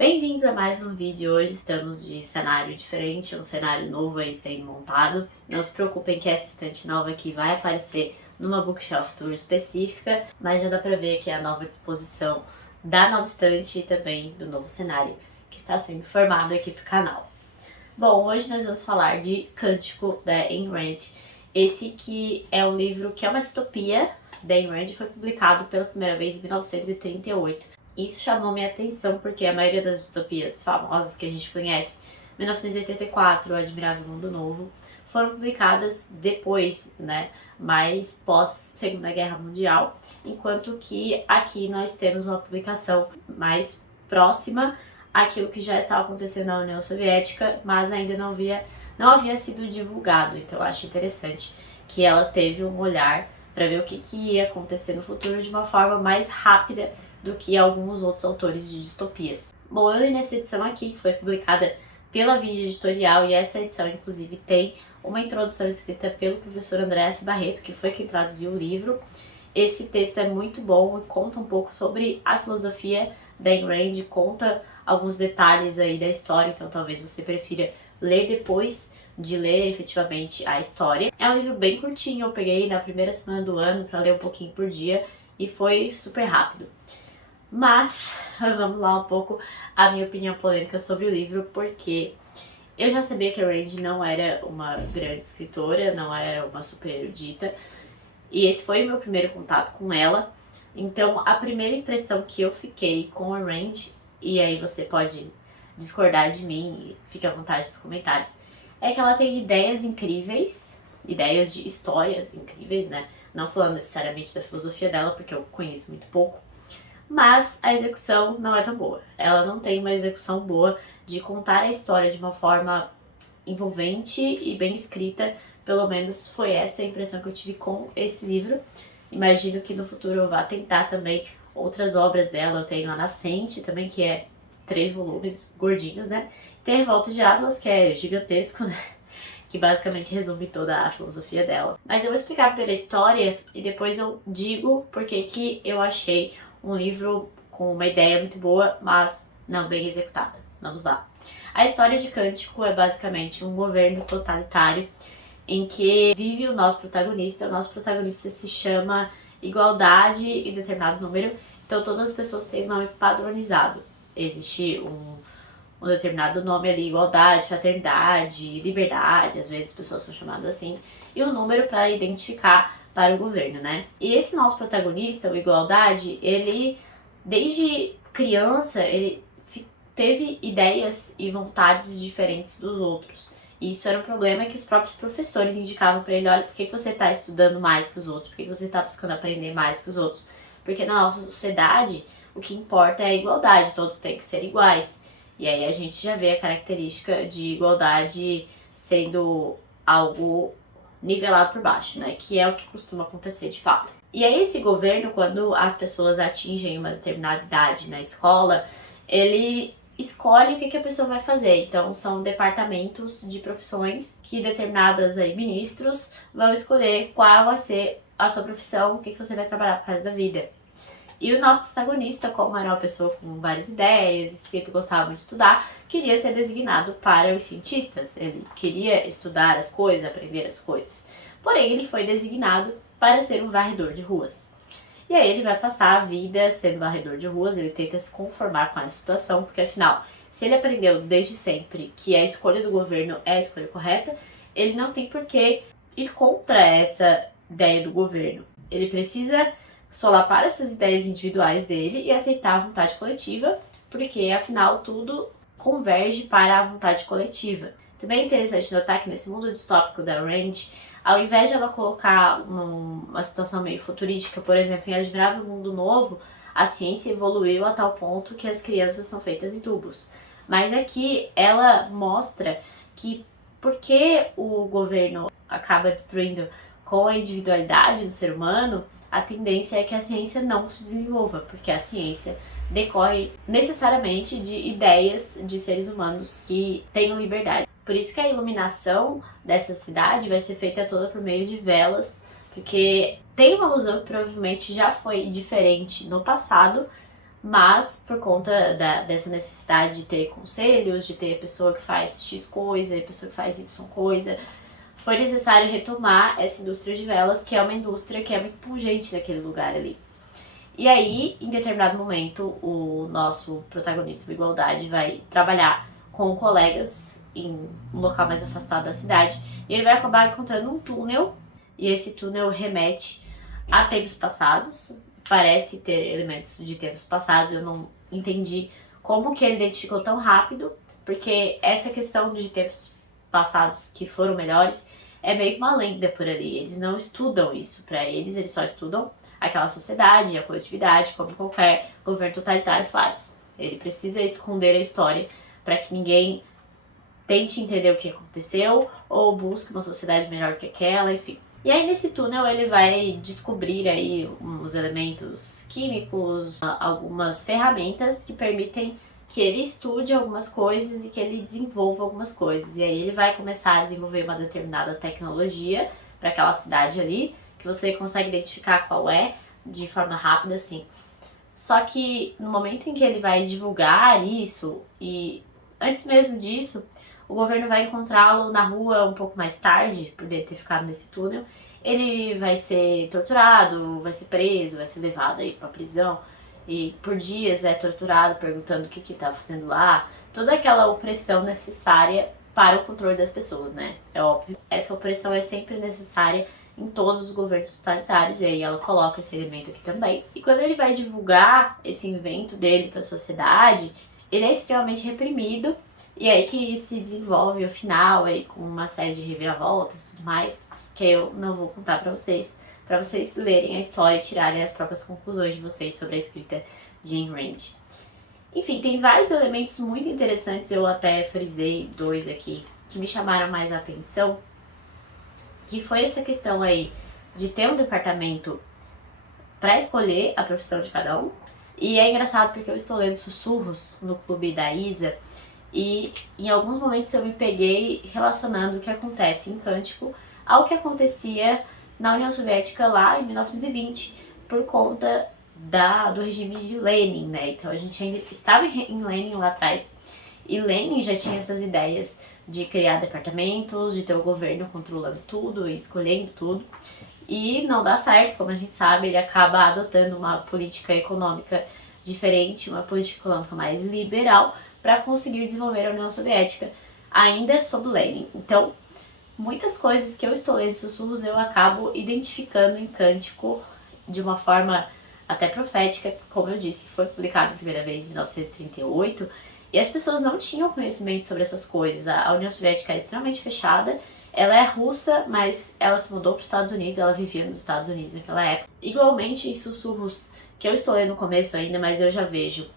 Bem-vindos a mais um vídeo. Hoje estamos de cenário diferente, um cenário novo aí sendo montado. Não se preocupem que essa estante nova aqui vai aparecer numa bookshelf tour específica, mas já dá pra ver aqui a nova disposição da nova estante e também do novo cenário que está sendo formado aqui pro canal. Bom, hoje nós vamos falar de Cântico, da Ayn Rand. Esse que é um livro que é uma distopia da Ayn Rand, foi publicado pela primeira vez em 1938. Isso chamou minha atenção porque a maioria das distopias famosas que a gente conhece, 1984, O Admirável Mundo Novo, foram publicadas depois, mais pós Segunda Guerra Mundial, enquanto que aqui nós temos uma publicação mais próxima àquilo que já estava acontecendo na União Soviética, mas ainda não havia sido divulgado. Então eu acho interessante que ela teve um olhar para ver o que ia acontecer no futuro de uma forma mais rápida do que alguns outros autores de distopias. Bom, eu li nessa edição aqui, que foi publicada pela Vinde Editorial, e essa edição inclusive tem uma introdução escrita pelo professor André S. Barreto, que foi quem traduziu o livro. Esse texto é muito bom e conta um pouco sobre a filosofia da Ayn Rand, conta alguns detalhes aí da história, então talvez você prefira ler depois de ler efetivamente a história. É um livro bem curtinho, eu peguei na primeira semana do ano para ler um pouquinho por dia e foi super rápido. Mas vamos lá um pouco a minha opinião polêmica sobre o livro, porque eu já sabia que a Rand não era uma grande escritora, não era uma super erudita, e esse foi o meu primeiro contato com ela. Então a primeira impressão que eu fiquei com a Rand, e aí você pode discordar de mim, fique à vontade nos comentários, é que ela tem ideias incríveis, ideias de histórias incríveis, Não falando necessariamente da filosofia dela, porque eu conheço muito pouco, mas a execução não é tão boa. Ela não tem uma execução boa de contar a história de uma forma envolvente e bem escrita. Pelo menos foi essa a impressão que eu tive com esse livro. Imagino que no futuro eu vá tentar também outras obras dela. Eu tenho A Nascente também, que é 3 volumes gordinhos, Tem a Revolta de Atlas, que é gigantesco, que basicamente resume toda a filosofia dela. Mas eu vou explicar primeiro a história e depois eu digo porque que eu achei um livro com uma ideia muito boa, mas não bem executada. Vamos lá. A história de Cântico é basicamente um governo totalitário em que vive o nosso protagonista. O nosso protagonista se chama Igualdade e determinado número, então todas as pessoas têm um nome padronizado. Existe um determinado nome ali, igualdade, fraternidade, liberdade, às vezes as pessoas são chamadas assim, e um número para identificar para o governo, E esse nosso protagonista, o Igualdade, ele, desde criança, ele teve ideias e vontades diferentes dos outros. E isso era um problema que os próprios professores indicavam para ele: olha, por que você está estudando mais que os outros? Por que você está buscando aprender mais que os outros? Porque na nossa sociedade, o que importa é a igualdade, todos têm que ser iguais. E aí a gente já vê a característica de igualdade sendo algo nivelado por baixo, que é o que costuma acontecer de fato. E aí esse governo, quando as pessoas atingem uma determinada idade na escola, ele escolhe o que a pessoa vai fazer. Então são departamentos de profissões que determinados ministros vão escolher qual vai ser a sua profissão, o que você vai trabalhar pro resto da vida. E o nosso protagonista, como era uma pessoa com várias ideias e sempre gostava muito de estudar, queria ser designado para os cientistas. Ele queria estudar as coisas, aprender as coisas. Porém, ele foi designado para ser um varredor de ruas. E aí ele vai passar a vida sendo varredor de ruas, ele tenta se conformar com essa situação, porque afinal, se ele aprendeu desde sempre que a escolha do governo é a escolha correta, ele não tem por que ir contra essa ideia do governo. Ele precisa solapar essas ideias individuais dele e aceitar a vontade coletiva, porque afinal tudo converge para a vontade coletiva. Também é interessante notar que nesse mundo distópico da Rand, ao invés de ela colocar uma situação meio futurística, por exemplo, em Admirável Mundo Novo, a ciência evoluiu a tal ponto que as crianças são feitas em tubos. Mas aqui ela mostra que porque o governo acaba destruindo com a individualidade do ser humano, a tendência é que a ciência não se desenvolva, porque a ciência decorre necessariamente de ideias de seres humanos que tenham liberdade. Por isso que a iluminação dessa cidade vai ser feita toda por meio de velas, porque tem uma alusão que provavelmente já foi diferente no passado, mas por conta dessa necessidade de ter conselhos, de ter pessoa que faz X coisa e pessoa que faz Y coisa, foi necessário retomar essa indústria de velas, que é uma indústria que é muito pungente naquele lugar ali. E aí, em determinado momento, o nosso protagonista da Igualdade vai trabalhar com colegas em um local mais afastado da cidade, e ele vai acabar encontrando um túnel, e esse túnel remete a tempos passados, parece ter elementos de tempos passados, eu não entendi como que ele identificou tão rápido, porque essa questão de tempos passados que foram melhores é meio que uma lenda por ali, eles não estudam isso pra eles só estudam aquela sociedade, a coletividade, como qualquer governo totalitário faz. Ele precisa esconder a história para que ninguém tente entender o que aconteceu ou busque uma sociedade melhor que aquela, enfim. E aí nesse túnel ele vai descobrir aí uns elementos químicos, algumas ferramentas que permitem que ele estude algumas coisas e que ele desenvolva algumas coisas. E aí ele vai começar a desenvolver uma determinada tecnologia para aquela cidade ali, que você consegue identificar qual é de forma rápida, assim. Só que no momento em que ele vai divulgar isso, e antes mesmo disso, o governo vai encontrá-lo na rua um pouco mais tarde, por ele ter ficado nesse túnel. Ele vai ser torturado, vai ser preso, vai ser levado aí pra prisão. E por dias é torturado, perguntando o que ele tá fazendo lá. Toda aquela opressão necessária para o controle das pessoas, né? É óbvio. Essa opressão é sempre necessária em todos os governos totalitários, e aí ela coloca esse elemento aqui também. E quando ele vai divulgar esse invento dele para a sociedade, ele é extremamente reprimido, e é aí que se desenvolve o final, aí com uma série de reviravoltas e tudo mais, que eu não vou contar para vocês lerem a história e tirarem as próprias conclusões de vocês sobre a escrita de Ayn Rand. Enfim, tem vários elementos muito interessantes, eu até frisei 2 aqui, que me chamaram mais a atenção, que foi essa questão aí de ter um departamento para escolher a profissão de cada um. E é engraçado porque eu estou lendo Sussurros no clube da Isa, e em alguns momentos eu me peguei relacionando o que acontece em Cântico ao que acontecia na União Soviética lá em 1920, por conta do regime de Lenin, né? Então a gente ainda estava em Lenin lá atrás, e Lenin já tinha essas ideias de criar departamentos, de ter o governo controlando tudo e escolhendo tudo. E não dá certo, como a gente sabe, ele acaba adotando uma política econômica diferente, uma política econômica mais liberal, para conseguir desenvolver a União Soviética, ainda sob Lenin. Então, muitas coisas que eu estou lendo Sussurros eu acabo identificando em Cântico de uma forma até profética, como eu disse, foi publicado a primeira vez em 1938, e as pessoas não tinham conhecimento sobre essas coisas. A União Soviética é extremamente fechada, ela é russa, mas ela se mudou para os Estados Unidos, ela vivia nos Estados Unidos naquela época. Igualmente em Sussurros, que eu estou lendo no começo ainda, mas eu já vejo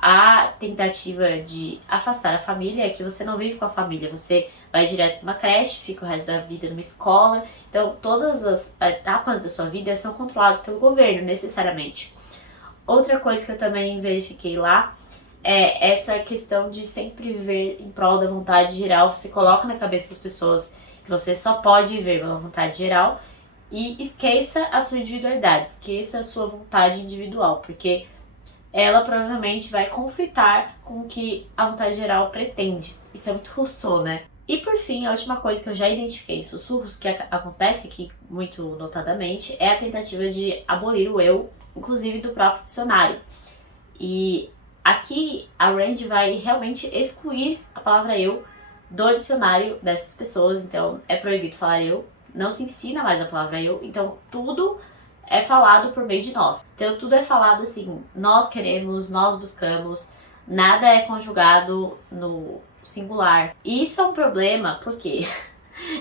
a tentativa de afastar a família, é que você não vive com a família, você vai direto para uma creche, fica o resto da vida numa escola. Então todas as etapas da sua vida são controladas pelo governo, necessariamente. Outra coisa que eu também verifiquei lá é essa questão de sempre viver em prol da vontade geral. Você coloca na cabeça das pessoas que você só pode viver pela vontade geral e esqueça a sua individualidade, esqueça a sua vontade individual, porque ela provavelmente vai conflitar com o que a vontade geral pretende. Isso é muito Rousseau, né? E por fim, a última coisa que eu já identifiquei em Sussurros, que acontece aqui muito notadamente, é a tentativa de abolir o eu, inclusive do próprio dicionário. E aqui a Rand vai realmente excluir a palavra eu do dicionário dessas pessoas, então é proibido falar eu, não se ensina mais a palavra eu, então tudo é falado por meio de nós. Então tudo é falado assim, nós queremos, nós buscamos, nada é conjugado no singular. E isso é um problema porque,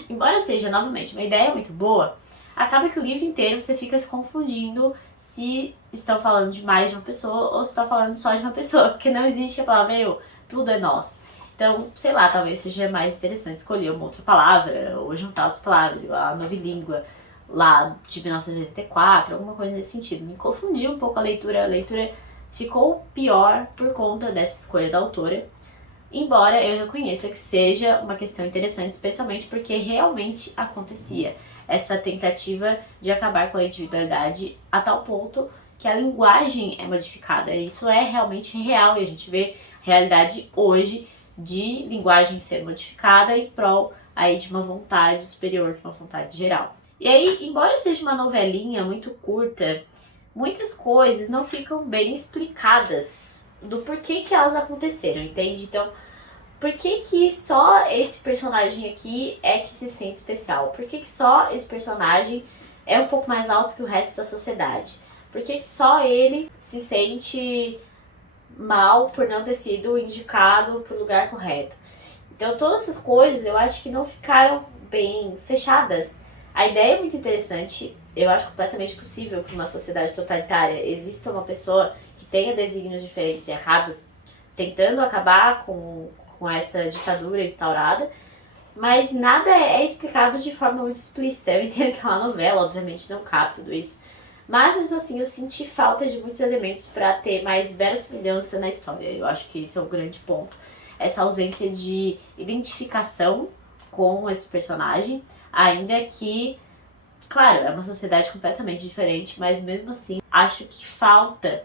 embora seja novamente uma ideia muito boa, acaba que o livro inteiro você fica se confundindo se estão falando de mais de uma pessoa ou se estão falando só de uma pessoa, porque não existe a palavra eu, tudo é nós. Então, sei lá, talvez seja mais interessante escolher uma outra palavra ou juntar outras palavras, igual a novilíngua lá de 1984, alguma coisa nesse sentido. Me confundiu um pouco a leitura ficou pior por conta dessa escolha da autora, embora eu reconheça que seja uma questão interessante, especialmente porque realmente acontecia essa tentativa de acabar com a individualidade a tal ponto que a linguagem é modificada. Isso é realmente real e a gente vê a realidade hoje de linguagem ser modificada em prol aí de uma vontade superior, de uma vontade geral. E aí, embora seja uma novelinha muito curta, muitas coisas não ficam bem explicadas do porquê que elas aconteceram, entende? Então, por que que só esse personagem aqui é que se sente especial? Por que que só esse personagem é um pouco mais alto que o resto da sociedade? Por que que só ele se sente mal por não ter sido indicado para o lugar correto? Então, todas essas coisas eu acho que não ficaram bem fechadas. A ideia é muito interessante. Eu acho completamente possível que numa sociedade totalitária exista uma pessoa que tenha desígnios diferentes e acabe tentando acabar com essa ditadura instaurada, mas nada é explicado de forma muito explícita. Eu entendo que é uma novela, obviamente não cabe tudo isso, mas mesmo assim eu senti falta de muitos elementos para ter mais verossimilhança na história. Eu acho que esse é o grande ponto. Essa ausência de identificação com esse personagem, ainda que, claro, é uma sociedade completamente diferente, mas mesmo assim acho que falta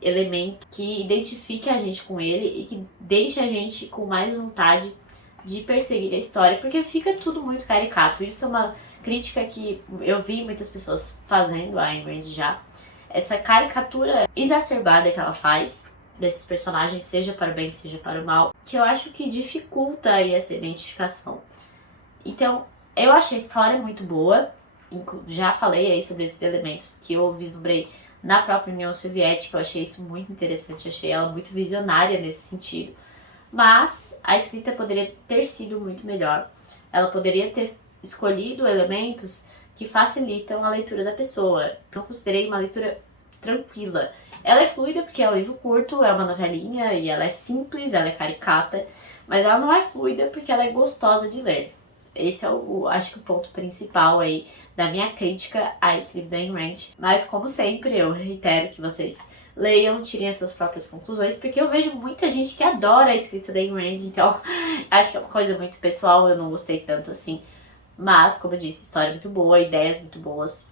elemento que identifique a gente com ele e que deixe a gente com mais vontade de perseguir a história, porque fica tudo muito caricato. Isso é uma crítica que eu vi muitas pessoas fazendo a Ayn Rand já. Essa caricatura exacerbada que ela faz desses personagens, seja para o bem, seja para o mal, que eu acho que dificulta aí essa identificação. Então, eu achei a história muito boa, já falei aí sobre esses elementos que eu vislumbrei na própria União Soviética, eu achei isso muito interessante, achei ela muito visionária nesse sentido. Mas a escrita poderia ter sido muito melhor. Ela poderia ter escolhido elementos que facilitam a leitura da pessoa. Não considerei uma leitura tranquila. Ela é fluida porque é um livro curto, é uma novelinha e ela é simples, ela é caricata, mas ela não é fluida porque ela é gostosa de ler. Esse é acho que o ponto principal aí da minha crítica a esse livro da Ayn Rand. Mas como sempre, eu reitero que vocês leiam, tirem as suas próprias conclusões, porque eu vejo muita gente que adora a escrita da Ayn Rand, então acho que é uma coisa muito pessoal, eu não gostei tanto assim. Mas, como eu disse, história muito boa, ideias muito boas.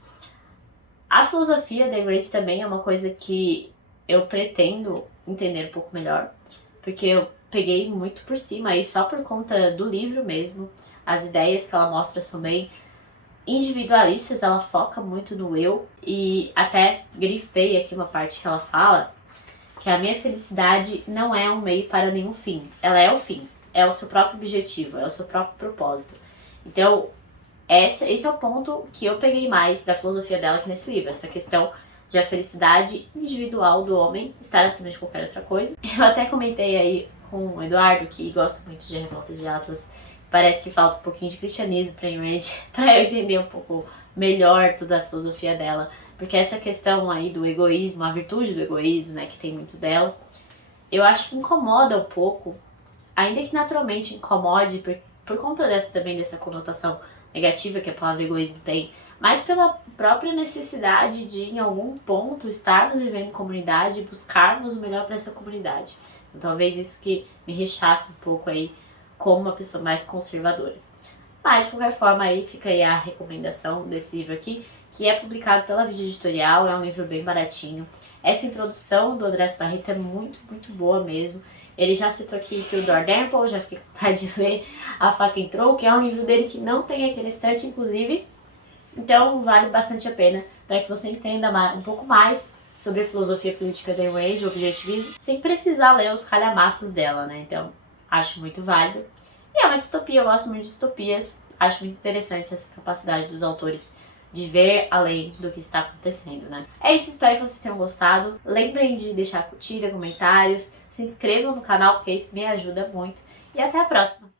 A filosofia da Ayn Rand também é uma coisa que eu pretendo entender um pouco melhor, porque eu peguei muito por cima aí só por conta do livro mesmo. As ideias que ela mostra são bem individualistas, ela foca muito no eu, e até grifei aqui uma parte que ela fala que a minha felicidade não é um meio para nenhum fim, ela é o fim, é o seu próprio objetivo, é o seu próprio propósito. Então, esse é o ponto que eu peguei mais da filosofia dela aqui nesse livro, essa questão de a felicidade individual do homem estar acima de qualquer outra coisa. Eu até comentei aí com o Eduardo, que gosta muito de A Revolta de Atlas. Parece que falta um pouquinho de cristianismo para Ayn Rand, para eu entender um pouco melhor toda a filosofia dela. Porque essa questão aí do egoísmo, a virtude do egoísmo, né, que tem muito dela, eu acho que incomoda um pouco, ainda que naturalmente incomode, por conta também dessa conotação negativa que a palavra egoísmo tem, mas pela própria necessidade de, em algum ponto, estarmos vivendo em comunidade e buscarmos o melhor para essa comunidade. Então, talvez isso que me rechace um pouco aí como uma pessoa mais conservadora. Mas, de qualquer forma, aí fica aí a recomendação desse livro aqui, que é publicado pela Vídeo Editorial, é um livro bem baratinho. Essa introdução do Andrés Barreto é muito, muito boa mesmo. Ele já citou aqui Theodore Demple, já fiquei com vontade de ler A Faca Entrou, que é um livro dele que não tem aquele estante, inclusive. Então, vale bastante a pena para que você entenda um pouco mais sobre a filosofia política da Ayn Rand, o objetivismo, sem precisar ler os calhamaços dela, né? Então, acho muito válido. E é uma distopia, eu gosto muito de distopias. Acho muito interessante essa capacidade dos autores de ver além do que está acontecendo, né? É isso, espero que vocês tenham gostado. Lembrem de deixar curtida, comentários, se inscrevam no canal, porque isso me ajuda muito. E até a próxima!